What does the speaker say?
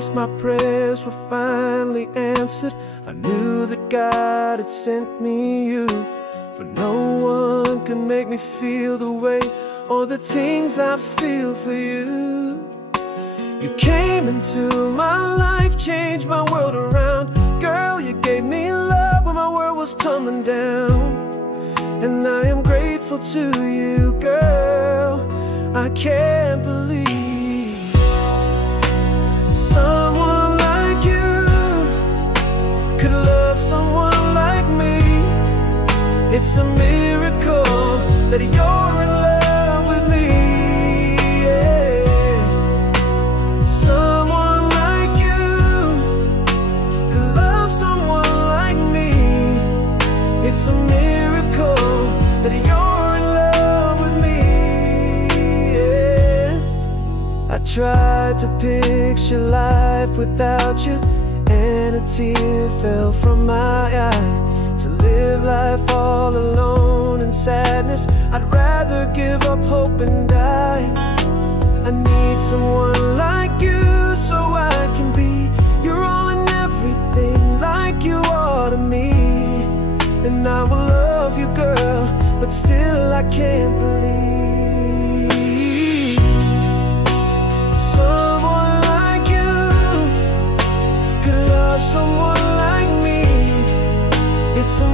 last my prayers were finally answered, I knew that God had sent me you. For no one can make me feel the way or the things I feel for you. You came into my life, changed my world around. Girl, you gave me love when my world was tumbling down. And I am grateful to you, girl. I can't believe someone like you could love someone like me. It's a miracle that you're in love with me, yeah. Someone like you could love someone like me. It's a miracle that you're in love with me, yeah. I tried to picture life without you, and a tear fell from my eye. To live life all alone in sadness, I'd rather give up hope and die. I need someone like you so I can be your all and everything, like you are to me. And I will love you, girl, but still I can't believe someone like you could love someone like me. It's a